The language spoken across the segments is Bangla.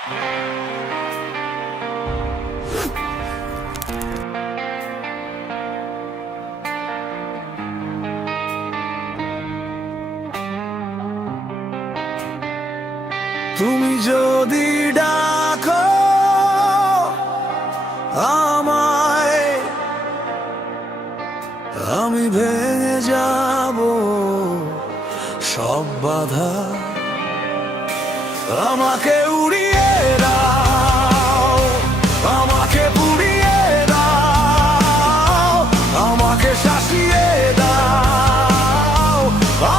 তুমি যদি ডাকো আমায়, আমি ভেঙে যাব সব বাধা। আমাকে উড়িয়ে দাও, আমাকে পুড়িয়ে দাও, আমাকে শাসিয়ে দাও,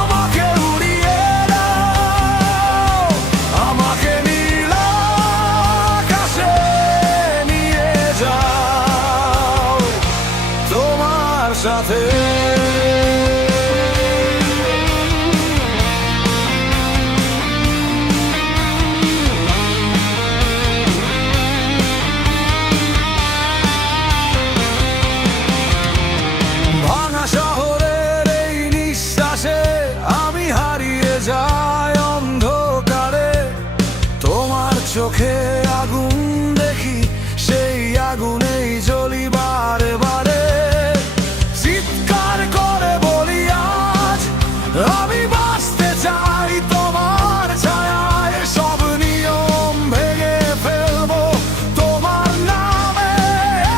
আমাকে উড়িয়ে দাও, আমাকে নীল আকাশে নিয়ে যাও তোমার সাথে। শহরের এই নিঃশ্বাসে আমি হারিয়ে যাই অন্ধকারে, তোমার চোখে আগুন দেখি, সেই আগুনেই জ্বলি বারে বারে। চিৎকার করে বলি আজ আমি বাঁচতে চাই তোমার ছায়ায়, সব নিয়ম ভেঙে ফেলবো তোমার নামে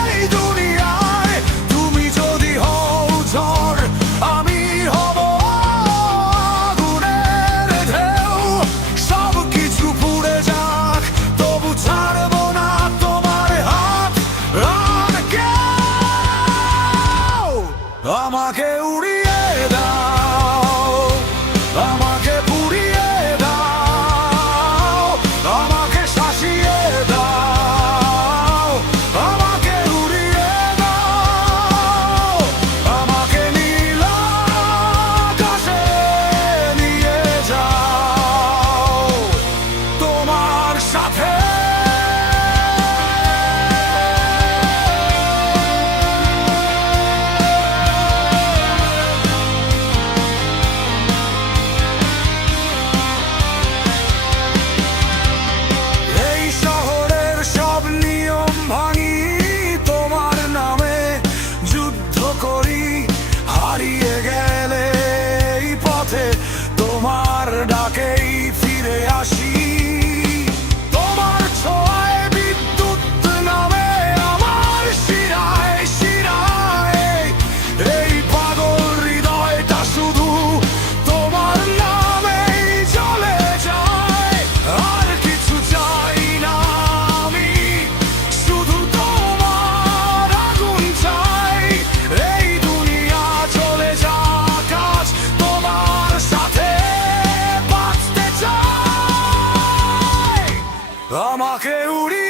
এই দুনিয়ায়। তুমি যদি হও ঝড়, আমি হব আগুনের ঢেউ, সব কিছু পুড়ে যাক তবু ছাড়বো না তোমার হাত আর কেউ। আমাকে উড়িয়ে দাও, আমাকে পুড়িয়ে দাও, আমাকে শাসিয়ে দাও, আমাকে উড়িয়ে দাও, আমাকে নীল আকাশে নিয়ে যাও তোমার সাথে। এই শহরের সব নিয়ম ভাঙি, তোমার নামে যুদ্ধ করি, হারিয়ে গেলে এই পথে তোমার ডাকেই ফিরে আসি। তোমার ছোঁয়ায় বিদ্যুৎ নামে আমার শিরায় শিরায়, এই পাগল হৃদয়টা শুধু তোমার নামেই জ্বলে যায়। আর কিছু চাই না আমি, শুধু তোমার আগুন চাই, এই দুনিয়া চলে যাক আজ তোমার সাথে বাঁচতে চাই। আমাকে উড়িয়ে